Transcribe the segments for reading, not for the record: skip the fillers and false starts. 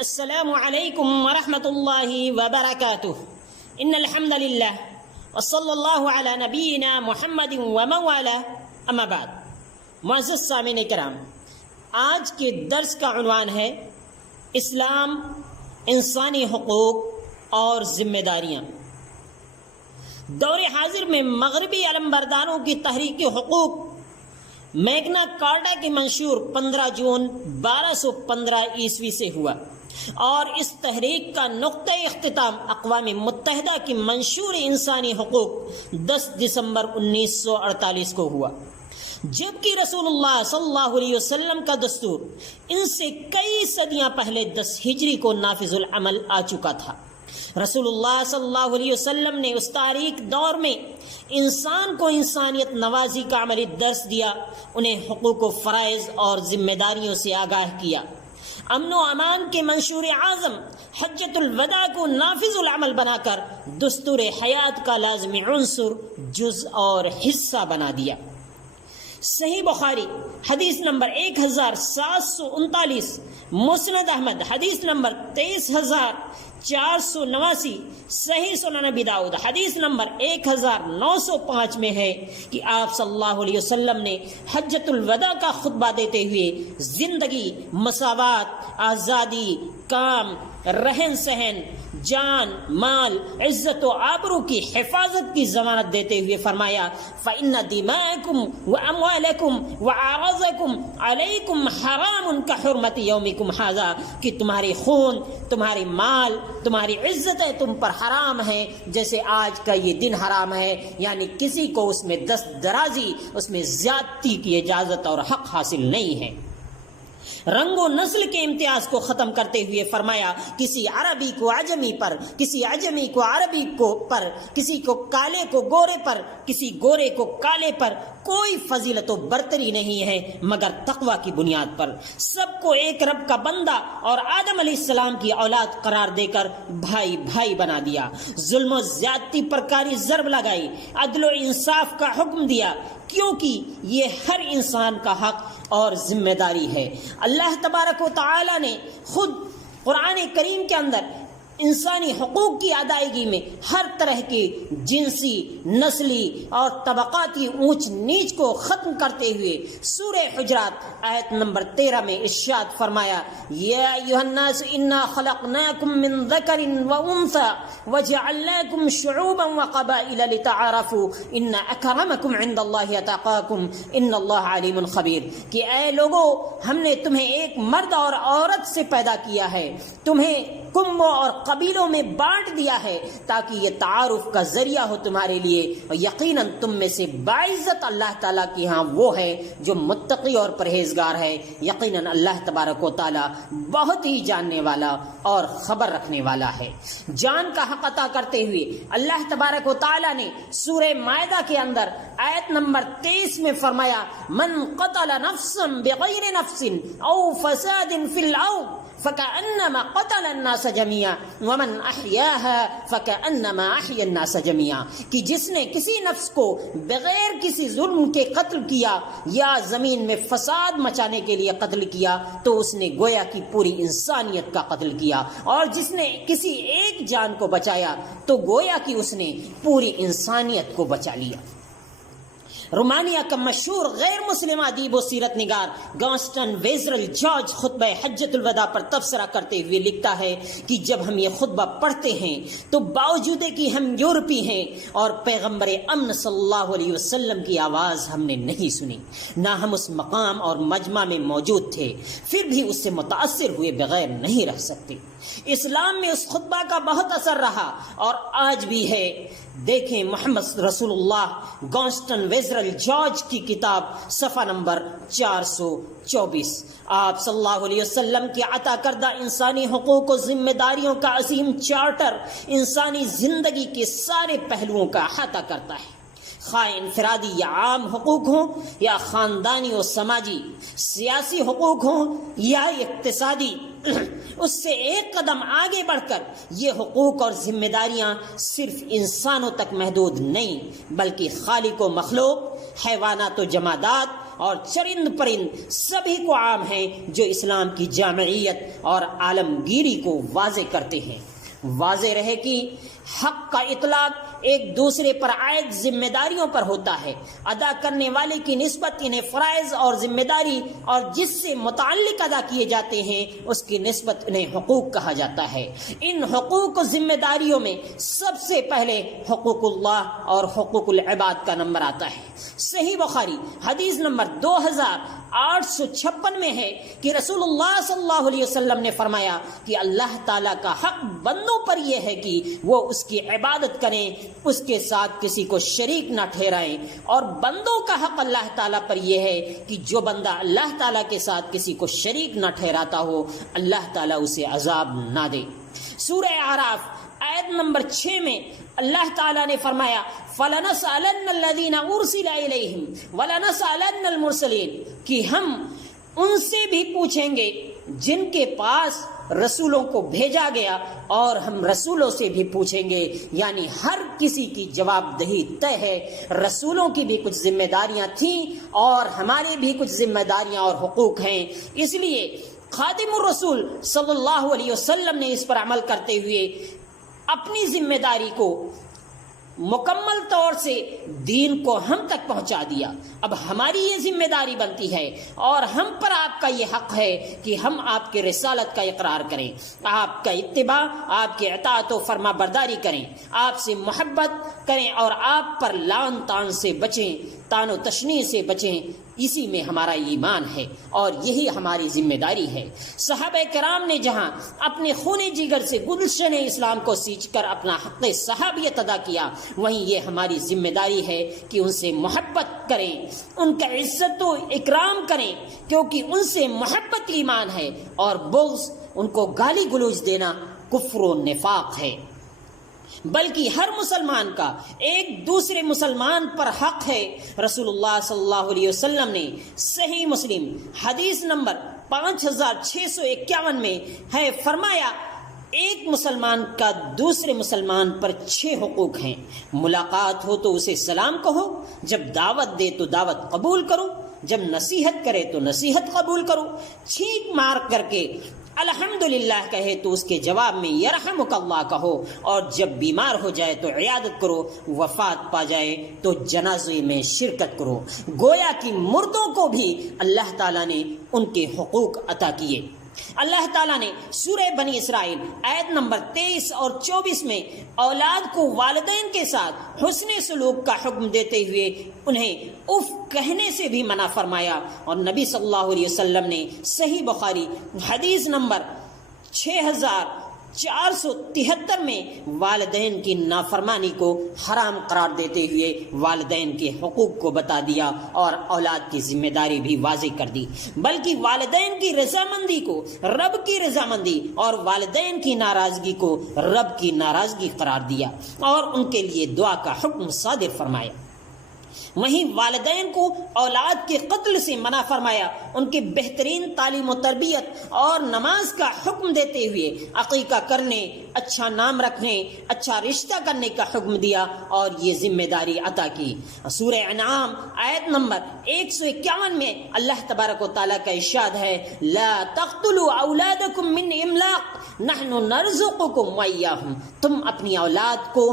السلام علیکم ورحمۃ اللہ وبرکاتہ۔ ان الحمد للہ وصلی اللہ علی نبینا محمد ومن والاه، اما بعد۔ معزز سامعین کرام، آج کے درس کا عنوان ہے اسلام، انسانی حقوق اور ذمہ داریاں۔ دور حاضر میں مغربی علمبرداروں کی تحریک حقوق میگنا کارٹا کی منشور 15 جون 1215 عیسوی سے ہوا، اور اس تحریک کا نقطہ اختتام اقوام متحدہ کی منشور انسانی حقوق 10 دسمبر 1948 کو ہوا، جبکہ رسول اللہ صلی اللہ علیہ وسلم کا دستور ان سے کئی صدیاں پہلے 10 ہجری کو نافذ العمل آ چکا تھا۔ رسول اللہ صلی اللہ علیہ وسلم نے اس تاریک دور میں انسان کو انسانیت نوازی کا عملی درس دیا، انہیں حقوق و فرائض اور ذمہ داریوں سے آگاہ کیا۔ امن و امان کے منشور اعظم حجۃ الوداع کو نافذ العمل بنا کر دستور حیات کا لازمی عنصر، جز اور حصہ بنا دیا۔ صحیح بخاری حدیث نمبر 1739، مسند احمد حدیث نمبر 23489، صحیح سنن ابی داؤد حدیث نمبر 1905 میں ہے کہ آپ صلی اللہ علیہ وسلم نے حجۃ الوداع کا خطبہ دیتے ہوئے زندگی، مساوات، آزادی، کام، رہن سہن، جان، مال، عزت و آبرو کی حفاظت کی ضمانت دیتے ہوئے فرمایا، فَإِنَّ دِمَاءَكُمْ وَأَمْوَالَكُمْ وَأَعْرَاضَكُمْ عَلَيْكُمْ حَرَامٌ كَحُرْمَةِ يَوْمِكُمْ هَذَا، کہ تمہارے خون، تمہاری مال، تمہاری عزتیں تم پر حرام ہیں جیسے آج کا یہ دن حرام ہے، یعنی کسی کو اس میں دست درازی، اس میں زیادتی کی اجازت اور حق حاصل نہیں ہے۔ رنگ و نسل کے امتیاز کو ختم کرتے ہوئے فرمایا، کسی عربی کو عجمی پر، کسی عجمی کو عربی پر، کسی کو کالے کو گورے پر، کسی گورے کو کالے پر کوئی فضیلت و برتری نہیں ہے مگر تقوی کی بنیاد پر۔ سب کو ایک رب کا بندہ اور آدم علیہ السلام کی اولاد قرار دے کر بھائی بھائی بنا دیا۔ ظلم و زیادتی پر کاری ضرب لگائی، عدل و انصاف کا حکم دیا، کیونکہ یہ ہر انسان کا حق اور ذمہ داری ہے۔ اللہ تبارک و تعالی نے خود قرآن کریم کے اندر انسانی حقوق کی ادائیگی میں ہر طرح کی جنسی، نسلی اور طبقاتی اونچ نیچ کو ختم کرتے ہوئے سورہ حجرات آیت نمبر 13 میں ارشاد فرمایا، یا ایھا الناس انا خلقناکم من ذکر وانثی وجعلناکم شعوبا وقبائل لتعارفوا ان اکرمکم عند اللہ اتقاکم ان اللہ علیم خبیر، کہ اے لوگو، ہم نے تمہیں ایک مرد اور عورت سے پیدا کیا ہے، تمہیں کنبوں اور قبیلوں میں بانٹ دیا ہے تاکہ یہ تعارف کا ذریعہ ہو تمہارے لیے، اور یقیناً تم میں سے باعزت اللہ تعالیٰ کی ہاں وہ ہے جو متقی اور پرہیزگار ہے، یقیناً اللہ تبارک و تعالیٰ بہت ہی جاننے والا اور خبر رکھنے والا ہے۔ جان کا حق عطا کرتے ہوئے اللہ تبارک و تعالیٰ نے سورہ مائدہ کے اندر آیت نمبر 23 میں فرمایا، من قتل نفسا بغیر نفس او فساد فی الارض فَكَأَنَّمَا قَتَلَ النَّاسَ جَمِيعًا وَمَنْ أَحْيَاهَا فَكَأَنَّمَا أَحْيَا النَّاسَ جَمِيعًا، کہ جس نے کسی نفس کو بغیر کسی ظلم کے قتل کیا یا زمین میں فساد مچانے کے لیے قتل کیا تو اس نے گویا کی پوری انسانیت کا قتل کیا، اور جس نے کسی ایک جان کو بچایا تو گویا کی اس نے پوری انسانیت کو بچا لیا۔ رومانیہ کا مشہور غیر مسلم ادیب و سیرت نگار گاسٹن ویزرل جارج خطبہ حجۃ الوداع پر تبصرہ کرتے ہوئے لکھتا ہے کہ جب ہم یہ خطبہ پڑھتے ہیں تو باوجود کہ ہم یورپی ہیں اور پیغمبر امن صلی اللہ علیہ وسلم کی آواز ہم نے نہیں سنی، نہ ہم اس مقام اور مجمع میں موجود تھے، پھر بھی اس سے متاثر ہوئے بغیر نہیں رہ سکتے۔ اسلام میں اس خطبہ کا بہت اثر رہا اور آج بھی ہے۔ دیکھیں محمد رسول اللہ گاسٹن ویزرل جارج کی کتاب صفحہ نمبر 424، آپ صلی اللہ علیہ وسلم کی عطا کردہ انسانی حقوق و ذمہ داریوں کا عظیم چارٹر انسانی زندگی کے سارے پہلوؤں کا احاطہ کرتا ہے، خواہ انفرادی یا عام حقوق ہوں یا خاندانی و سماجی، سیاسی حقوق ہوں یا اقتصادی۔ اس سے ایک قدم آگے بڑھ کر یہ حقوق اور ذمہ داریاں صرف انسانوں تک محدود نہیں بلکہ خالق و مخلوق، حیوانات و جمادات اور چرند پرند سبھی کو عام ہیں جو اسلام کی جامعیت اور عالمگیری کو واضح کرتے ہیں۔ واضح رہے کہ حق کا اطلاق ایک دوسرے پر عائد ذمہ داریوں پر ہوتا ہے۔ ادا کرنے والے کی نسبت انہیں فرائض اور ذمہ داری اور جس سے متعلق ادا کیے جاتے ہیں اس کی نسبت انہیں حقوق کہا جاتا ہے۔ ان حقوق و ذمہ داریوں میں سب سے پہلے حقوق اللہ اور حقوق العباد کا نمبر آتا ہے۔ صحیح بخاری حدیث نمبر 2856 میں ہے کہ رسول اللہ صلی اللہ علیہ وسلم نے فرمایا کہ اللہ تعالیٰ کا حق بندوں پر یہ ہے کہ وہ اس کی عبادت کریں، اس کے ساتھ کسی کو شریک نہ ٹھہرائیں، اور بندوں کا حق اللہ تعالیٰ پر یہ ہے کہ جو بندہ اللہ تعالیٰ کے ساتھ کسی کو شریک نہ ٹھہراتا ہو اللہ تعالیٰ اسے عذاب نہ دے۔ سورہ اعراف آیت نمبر 6 میں اللہ تعالیٰ نے فرمایا فَلَنَسْأَلَنَّ الَّذِينَ أُرْسِلَ إِلَيْهِمْ وَلَنَسْأَلَنَّ الْمُرْسَلِينَ کہ ہم ان سے بھی پوچھیں گے جن کے پاس رسولوں کو بھیجا گیا، اور ہم رسولوں سے بھی پوچھیں گے، یعنی ہر کسی کی جواب دہی طے ہے۔ رسولوں کی بھی کچھ ذمہ داریاں تھیں اور ہمارے بھی کچھ ذمہ داریاں اور حقوق ہیں، اس لیے خادم الرسول صلی اللہ علیہ وسلم نے اس پر عمل کرتے ہوئے اپنی ذمہ داری کو مکمل طور سے دین کو ہم تک پہنچا دیا۔ اب ہماری یہ ذمہ داری بنتی ہے اور ہم پر آپ کا یہ حق ہے کہ ہم آپ کے رسالت کا اقرار کریں، آپ کا اتباع، آپ کی اطاعت و فرما برداری کریں، آپ سے محبت کریں اور آپ پر لعن طعن سے بچیں، طعن و تشنیع سے بچیں۔ اسی میں ہمارا ایمان ہے اور یہی ہماری ذمہ داری ہے۔ صحابہ کرام نے جہاں اپنے خون جگر سے گلشن اسلام کو سینچ کر اپنا حق صحابیت ادا کیا، وہیں یہ ہماری ذمہ داری ہے کہ ان سے محبت کریں، ان کا عزت و اکرام کریں، کیونکہ ان سے محبت ایمان ہے اور بغض، ان کو گالی گلوچ دینا کفر و نفاق ہے۔ بلکہ ہر مسلمان کا ایک دوسرے مسلمان پر حق ہے۔ رسول اللہ صلی اللہ علیہ وسلم نے صحیح مسلم حدیث نمبر 5651 میں ہے فرمایا ایک مسلمان کا دوسرے مسلمان پر 6 حقوق ہیں۔ ملاقات ہو تو اسے سلام کہو، جب دعوت دے تو دعوت قبول کرو، جب نصیحت کرے تو نصیحت قبول کرو، چھینک مار کر کے الحمدللہ کہے تو اس کے جواب میں یرحمک اللہ کہو، اور جب بیمار ہو جائے تو عیادت کرو، وفات پا جائے تو جنازے میں شرکت کرو۔ گویا کہ مردوں کو بھی اللہ تعالیٰ نے ان کے حقوق عطا کیے۔ اللہ تعالیٰ نے سورہ بنی اسرائیل آیت نمبر 23 اور 24 میں اولاد کو والدین کے ساتھ حسن سلوک کا حکم دیتے ہوئے انہیں اف کہنے سے بھی منع فرمایا، اور نبی صلی اللہ علیہ وسلم نے صحیح بخاری حدیث نمبر 6473 میں والدین کی نافرمانی کو حرام قرار دیتے ہوئے والدین کے حقوق کو بتا دیا اور اولاد کی ذمہ داری بھی واضح کر دی، بلکہ والدین کی رضامندی کو رب کی رضامندی اور والدین کی ناراضگی کو رب کی ناراضگی قرار دیا اور ان کے لیے دعا کا حکم صادر فرمایا۔ وہیں والدین کو اولاد کے قتل سے منع فرمایا، ان کے بہترین تعلیم و تربیت اور نماز کا حکم دیتے ہوئے عقیقہ کرنے، اچھا نام رکھنے، اچھا رشتہ کرنے کا حکم دیا اور یہ ذمہ داری عطا کی۔ سورہ انعام آیت نمبر 151 میں اللہ تبارک و تعالیٰ کا ارشاد ہے لا تقتلوا اولادکم من املاق نحن نرزقکم وایاہم، تم اپنی اولاد کو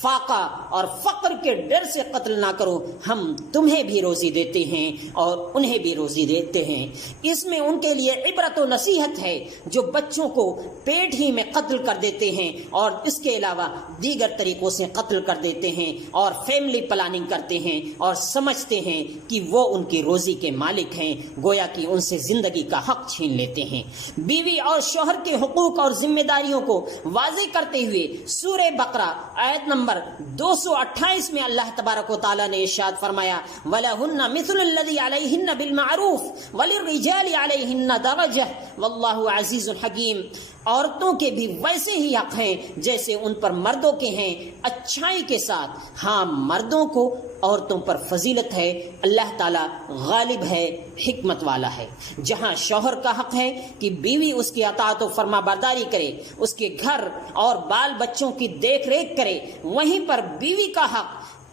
فاقہ اور فقر کے ڈر سے قتل نہ کرو، ہم تمہیں بھی روزی دیتے ہیں اور انہیں بھی روزی دیتے ہیں۔ اس میں ان کے لیے عبرت و نصیحت ہے جو بچوں کو پیٹ ہی میں قتل کر دیتے ہیں اور اس کے علاوہ دیگر طریقوں سے قتل کر دیتے ہیں اور فیملی پلاننگ کرتے ہیں اور سمجھتے ہیں کہ وہ ان کی روزی کے مالک ہیں، گویا کہ ان سے زندگی کا حق چھین لیتے ہیں۔ بیوی اور شوہر کے حقوق اور ذمہ داریوں کو واضح کرتے ہوئے سورہ بقرہ آیت نمبر 228 میں اللہ تبارک و تعالیٰ نے ارشاد فرمایا وَلَهُنَّ مِثْلُ الَّذِي عَلَيْهِنَّ بِالْمَعْرُوفِ وَلِلرِّجَالِ عَلَيْهِنَّ دَرَجَةٌ وَاللَّهُ عَزِيزٌ حَكِيمٌ، عورتوں کے بھی ویسے ہی حق ہیں جیسے ان پر مردوں کے ہیں، اچھائی کے ساتھ۔ ہاں مردوں کو عورتوں پر فضیلت ہے، اللہ تعالیٰ غالب ہے، حکمت والا ہے۔ جہاں شوہر کا حق ہے کہ بیوی اس کی اطاعت و فرما برداری کرے، اس کے گھر اور بال بچوں کی دیکھ ریکھ کرے، وہیں پر بیوی کا حق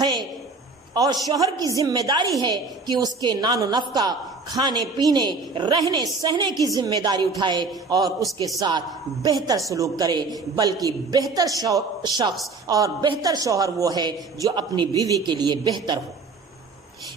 ہے اور شوہر کی ذمہ داری ہے کہ اس کے نان و نفقہ، کھانے پینے، رہنے سہنے کی ذمہ داری اٹھائے اور اس کے ساتھ بہتر سلوک کرے، بلکہ بہتر شخص اور بہتر شوہر وہ ہے جو اپنی بیوی کے لیے بہتر ہو۔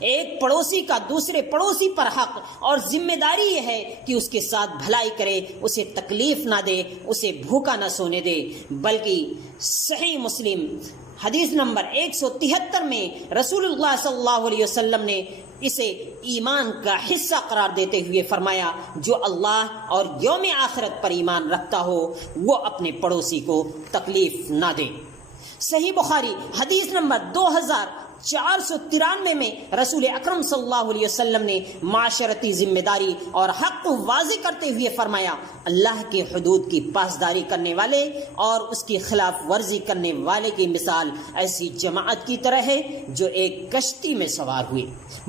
ایک پڑوسی کا دوسرے پڑوسی پر حق اور ذمہ داری یہ ہے کہ اس کے ساتھ بھلائی کرے، اسے تکلیف نہ دے، اسے بھوکا نہ سونے دے، بلکہ صحیح مسلم حدیث نمبر 173 میں رسول اللہ صلی اللہ علیہ وسلم نے اسے ایمان کا حصہ قرار دیتے ہوئے فرمایا، جو اللہ اور یوم آخرت پر ایمان رکھتا ہو وہ اپنے پڑوسی کو تکلیف نہ دے۔ صحیح بخاری حدیث نمبر 2493 میں رسول اکرم صلی اللہ علیہ وسلم نے معاشرتی ذمہ داری اور حق کو واضح کرتے ہوئے فرمایا، اللہ کے حدود کی پاسداری کرنے والے اور اس کی خلاف ورزی کرنے والے کی مثال ایسی جماعت کی طرح ہے جو ایک کشتی میں سوار ہوئی،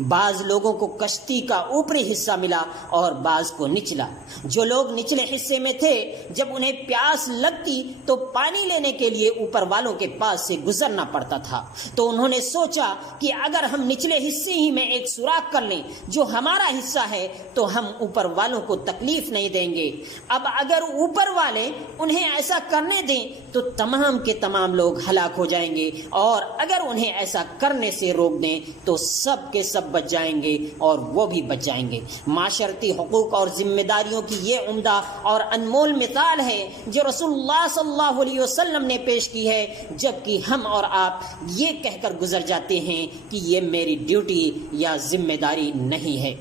بعض لوگوں کو کشتی کا اوپری حصہ ملا اور بعض کو نچلا۔ جو لوگ نچلے حصے میں تھے جب انہیں پیاس لگتی تو پانی لینے کے لیے اوپر والوں کے پاس سے گزرنا پڑتا تھا، تو انہوں نے سوچا کہ اگر ہم نچلے حصے ہی میں ایک سوراخ کر لیں جو ہمارا حصہ ہے تو ہم اوپر والوں کو تکلیف نہیں دیں گے۔ اب اگر اوپر والے انہیں ایسا کرنے دیں تو تمام کے تمام لوگ ہلاک ہو جائیں گے، اور اگر انہیں ایسا کرنے سے روک دیں تو سب کے سب بچ جائیں گے اور وہ بھی بچ جائیں گے۔ معاشرتی حقوق اور ذمہ داریوں کی یہ عمدہ اور انمول مثال ہے جو رسول اللہ صلی اللہ علیہ وسلم نے پیش کی ہے، جبکہ ہم اور آپ یہ کہہ کر گزر جاتے ہیں کہ یہ میری ڈیوٹی یا ذمہ داری نہیں ہے۔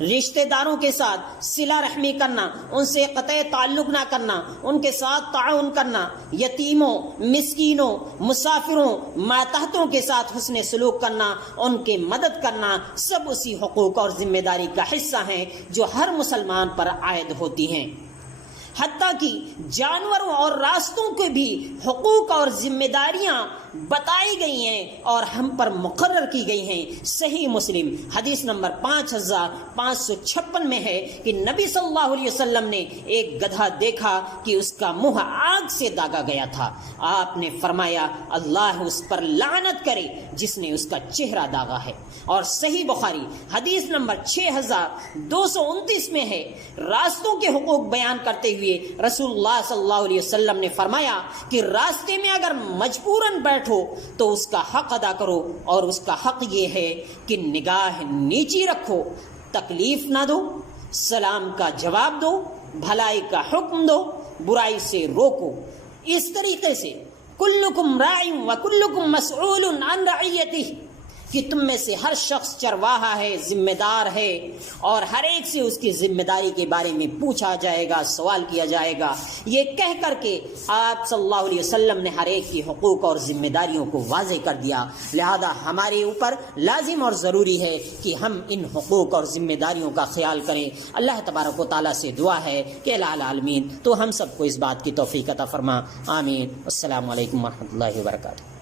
رشتہ داروں کے ساتھ صلہ رحمی کرنا، ان سے قطع تعلق نہ کرنا، ان کے ساتھ تعاون کرنا، یتیموں، مسکینوں، مسافروں، ماتحتوں کے ساتھ حسن سلوک کرنا، ان کی مدد کرنا، سب اسی حقوق اور ذمہ داری کا حصہ ہیں جو ہر مسلمان پر عائد ہوتی ہیں۔ حتیٰ کہ جانوروں اور راستوں کے بھی حقوق اور ذمہ داریاں بتائی گئی ہیں اور ہم پر مقرر کی گئی ہیں۔ صحیح مسلم حدیث نمبر 5556 میں ہے کہ نبی صلی اللہ علیہ وسلم نے ایک گدھا دیکھا کہ اس کا منہ آگ سے داغا گیا تھا۔ آپ نے فرمایا، اللہ اس پر لعنت کرے جس نے اس کا چہرہ داغا ہے۔ اور صحیح بخاری حدیث نمبر 6229 میں ہے، راستوں کے حقوق بیان کرتے ہوئے رسول اللہ صلی اللہ علیہ وسلم نے فرمایا کہ راستے میں اگر مجبوراً بیٹھو تو اس کا حق ادا کرو، اور اس کا حق یہ ہے کہ نگاہ نیچی رکھو، تکلیف نہ دو، سلام کا جواب دو، بھلائی کا حکم دو، برائی سے روکو۔ اس طریقے سے کلکم راع وکلکم مسئول عن رعیتہ، کہ تم میں سے ہر شخص چرواہا ہے، ذمہ دار ہے، اور ہر ایک سے اس کی ذمہ داری کے بارے میں پوچھا جائے گا، سوال کیا جائے گا۔ یہ کہہ کر کے آپ صلی اللہ علیہ وسلم نے ہر ایک کی حقوق اور ذمہ داریوں کو واضح کر دیا۔ لہذا ہمارے اوپر لازم اور ضروری ہے کہ ہم ان حقوق اور ذمہ داریوں کا خیال کریں۔ اللہ تبارک و تعالیٰ سے دعا ہے کہ الہ العالمین تو ہم سب کو اس بات کی توفیق عطا فرما، آمین۔ السلام علیکم ورحمۃ اللہ وبرکاتہ۔